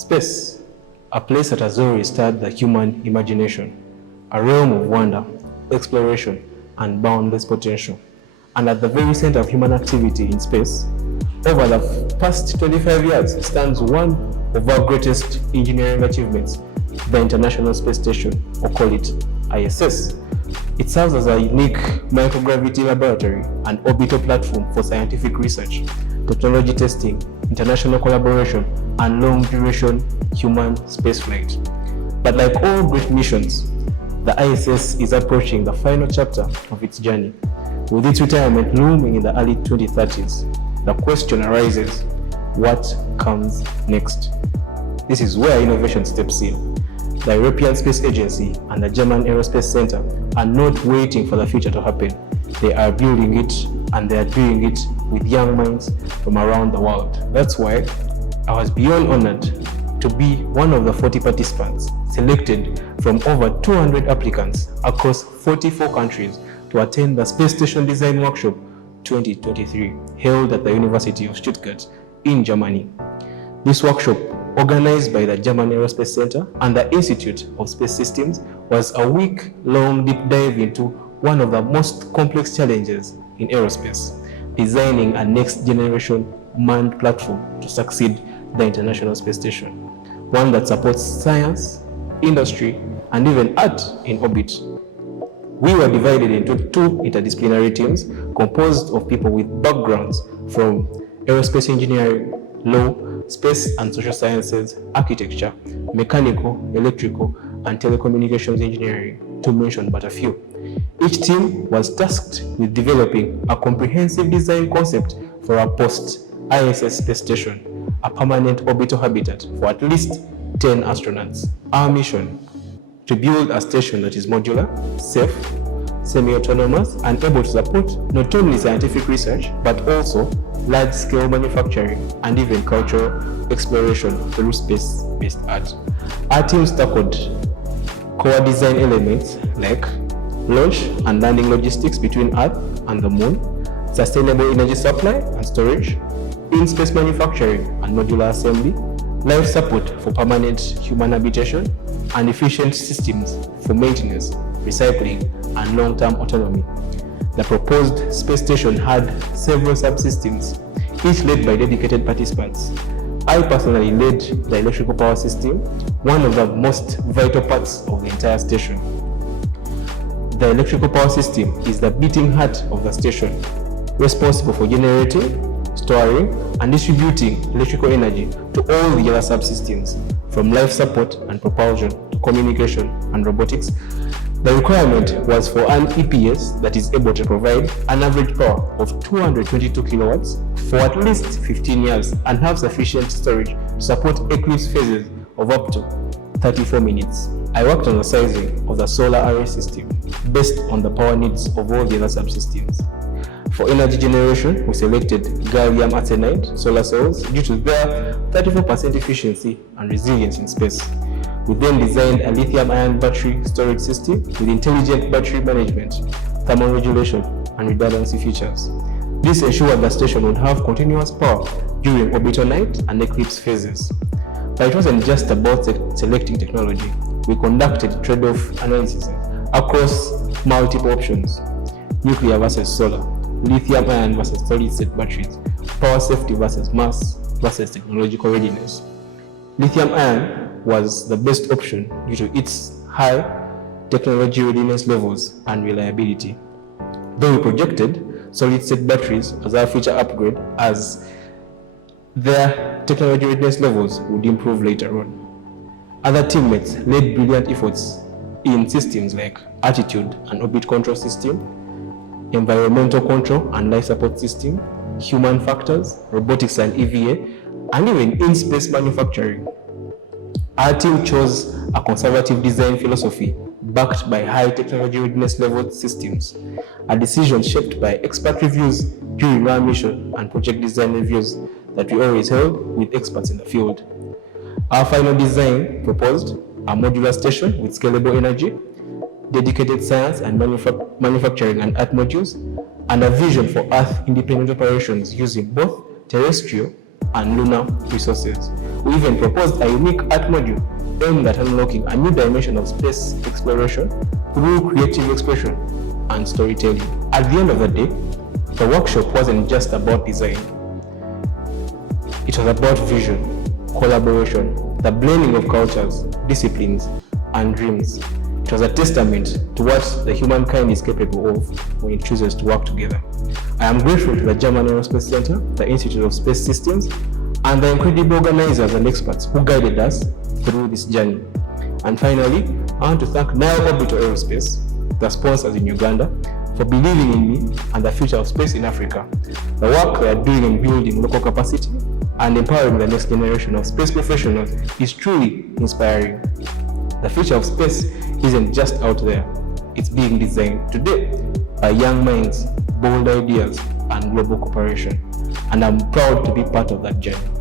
Space, a place that has already stirred the human imagination, a realm of wonder, exploration, and boundless potential. And at the very center of human activity in space, over the past 25 years stands one of our greatest engineering achievements, the International Space Station, or call it ISS. It serves as a unique microgravity laboratory and orbital platform for scientific research, technology testing, international collaboration, and long-duration human spaceflight. But like all great missions, the ISS is approaching the final chapter of its journey. With its retirement looming in the early 2030s, the question arises, what comes next? This is where innovation steps in. The European Space Agency and the German Aerospace Center are not waiting for the future to happen. They are building it, and they are doing it with young minds from around the world. That's why I was beyond honored to be one of the 40 participants selected from over 200 applicants across 44 countries to attend the Space Station Design Workshop 2023, held at the University of Stuttgart in Germany. This workshop, organized by the German Aerospace Center and the Institute of Space Systems, was a week-long deep dive into one of the most complex challenges in aerospace, designing a next-generation manned platform to succeed the International Space Station, one that supports science, industry, and even art in orbit. We were divided into two interdisciplinary teams composed of people with backgrounds from aerospace engineering, law, space and social sciences, architecture, mechanical, electrical, and telecommunications engineering, to mention but a few. Each team was tasked with developing a comprehensive design concept for a post-ISS space station, a permanent orbital habitat for at least 10 astronauts. Our mission: to build a station that is modular, safe, semi-autonomous, and able to support not only scientific research, but also large-scale manufacturing and even cultural exploration through space-based art. Our teams tackled core design elements like launch and landing logistics between Earth and the Moon, sustainable energy supply and storage, in-space manufacturing and modular assembly, life support for permanent human habitation, and efficient systems for maintenance, recycling, and long-term autonomy. The proposed space station had several subsystems, each led by dedicated participants. I personally led the electrical power system, one of the most vital parts of the entire station. The electrical power system is the beating heart of the station, responsible for generating, storing, and distributing electrical energy to all the other subsystems, from life support and propulsion to communication and robotics. The requirement was for an EPS that is able to provide an average power of 222 kilowatts for at least 15 years and have sufficient storage to support eclipse phases of up to 34 minutes. I worked on the sizing of the solar array system based on the power needs of all the other subsystems. For energy generation, we selected gallium arsenide solar cells due to their 34% efficiency and resilience in space. We then designed a lithium-ion battery storage system with intelligent battery management, thermal regulation, and redundancy features. This ensured the station would have continuous power during orbital night and eclipse phases. But it wasn't just about selecting technology. We conducted trade-off analysis across multiple options: nuclear versus solar, lithium-ion versus solid-state batteries, power safety versus mass versus technological readiness. Lithium-ion was the best option due to its high technology readiness levels and reliability, though we projected solid-state batteries as our future upgrade as their technology readiness levels would improve later on. Other teammates led brilliant efforts in systems like attitude and orbit control system, environmental control and life support system, human factors, robotics and EVA, and even in-space manufacturing. Our team chose a conservative design philosophy backed by high technology readiness level systems, a decision shaped by expert reviews during our mission and project design reviews that we always held with experts in the field. Our final design proposed a modular station with scalable energy, dedicated science and manufacturing and art modules, and a vision for Earth-independent operations using both terrestrial and lunar resources. We even proposed a unique art module aimed at unlocking a new dimension of space exploration through creative expression and storytelling. At the end of the day, the workshop wasn't just about design. It was about vision, collaboration, the blending of cultures, disciplines, and dreams. It was a testament to what the humankind is capable of when it chooses to work together. I am grateful to the German Aerospace Center, the Institute of Space Systems, and the incredible organizers and experts who guided us through this journey. And finally, I want to thank NileOrbital Aerospace, the sponsors in Uganda, for believing in me and the future of space in Africa. The work we are doing in building local capacity and empowering the next generation of space professionals is truly inspiring. The future of space isn't just out there, it's being designed today by young minds, bold ideas, and global cooperation. And I'm proud to be part of that journey.